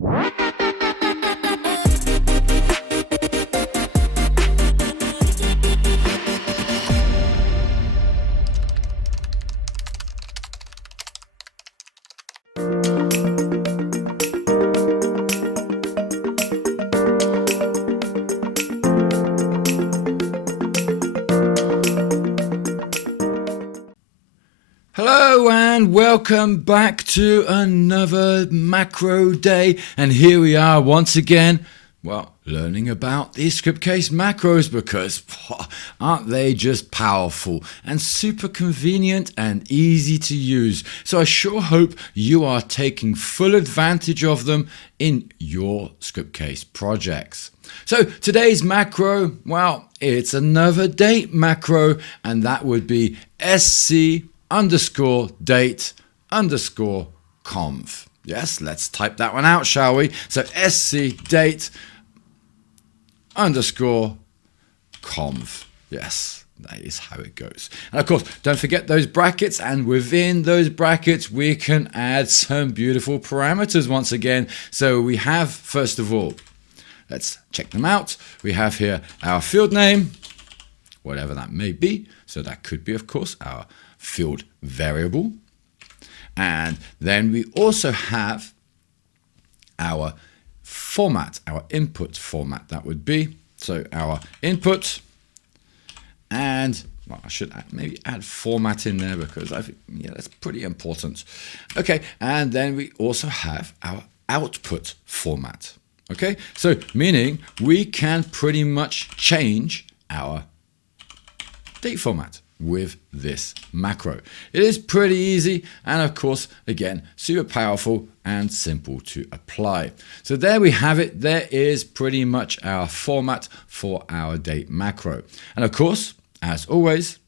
Hello and welcome back to another macro day, and here we are once again, learning about these Scriptcase macros, because aren't they just powerful and super convenient and easy to use. So I sure hope you are taking full advantage of them in your Scriptcase projects. So today's macro, it's another date macro, and that would be sc_date_conv. Yes, let's type that one out, shall we? So sc_date_conv. Yes, that is how it goes. And of course, don't forget those brackets, and within those brackets we can add some beautiful parameters once again. So we have, first of all, let's check them out. We have here our field name, whatever that may be. So that could be, of course, our field variable. And then we also have our format, our input format, that would be. So our input, and I should maybe add format in there, because I think, that's pretty important. Okay, and then we also have our output format. Okay, so meaning we can pretty much change our date format with this macro. It is pretty easy, and of course, again, super powerful and simple to apply. So there we have it. There is pretty much our format for our date macro. And of course, as always,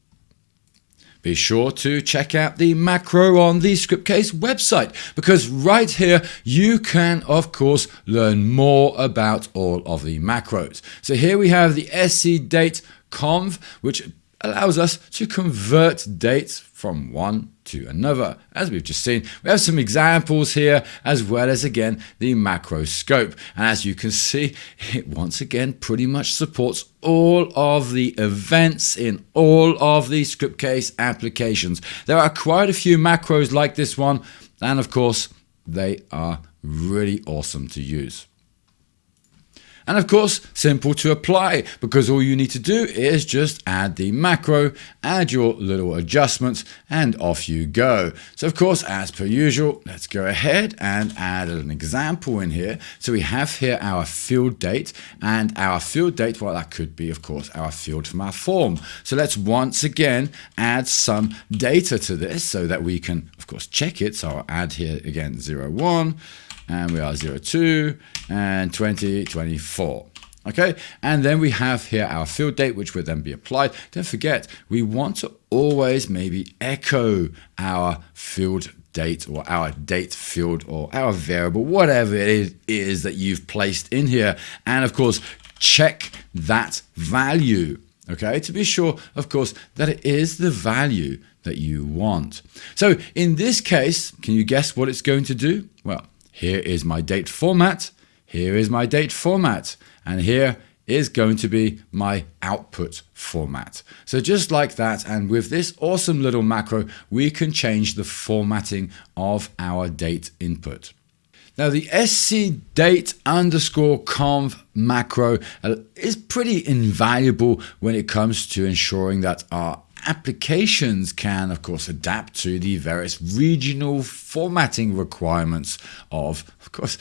be sure to check out the macro on the Scriptcase website, because right here you can, of course, learn more about all of the macros. So here we have the sc_date_conv, which allows us to convert dates from one to another. As we've just seen, we have some examples here, as well as, again, the macro scope. And as you can see, it once again pretty much supports all of the events in all of the Scriptcase applications. There are quite a few macros like this one, and of course, they are really awesome to use. And of course, simple to apply, because all you need to do is just add the macro, add your little adjustments, and off you go. So of course, as per usual, let's go ahead and add an example in here. So we have here our field date, and our field date, that could be, of course, our field from our form. So let's once again add some data to this so that we can, of course, check it. So I'll add here again 01. And we are 02 and 2024. Okay, and then we have here our field date, which will then be applied. Don't forget, we want to always maybe echo our field date, or our date field, or our variable, whatever it is that you've placed in here. And of course, check that value, okay, to be sure, of course, that it is the value that you want. So in this case, can you guess what it's going to do? Well, here is my date format, here is my date format, and here is going to be my output format. So just like that, and with this awesome little macro, we can change the formatting of our date input. Now the sc_date_conv macro is pretty invaluable when it comes to ensuring that our applications can, of course, adapt to the various regional formatting requirements of course,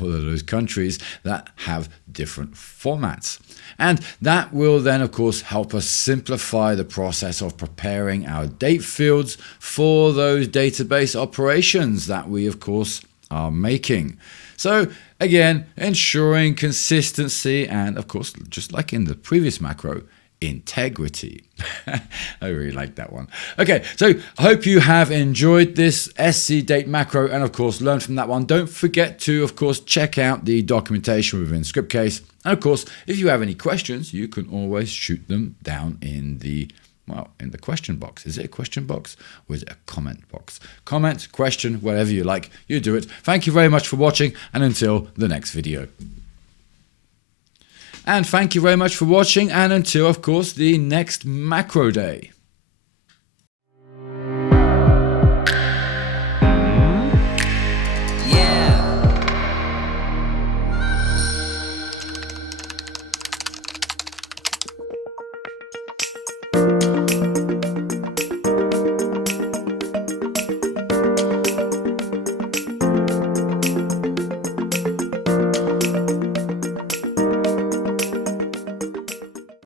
all of those countries that have different formats. And that will then, of course, help us simplify the process of preparing our date fields for those database operations that we, of course, are making. So again, ensuring consistency and, of course, just like in the previous macro, integrity. I really like that one. Okay, so I hope you have enjoyed this sc_date macro and of course learned from that one. Don't forget to, of course, check out the documentation within Scriptcase. And of course, if you have any questions, you can always shoot them down in the Well, in the question box. Is it a question box or is it a comment box? Comment, question, whatever you like, you do it. Thank you very much for watching, and until the next video. And thank you very much for watching, and until, of course, the next macro day.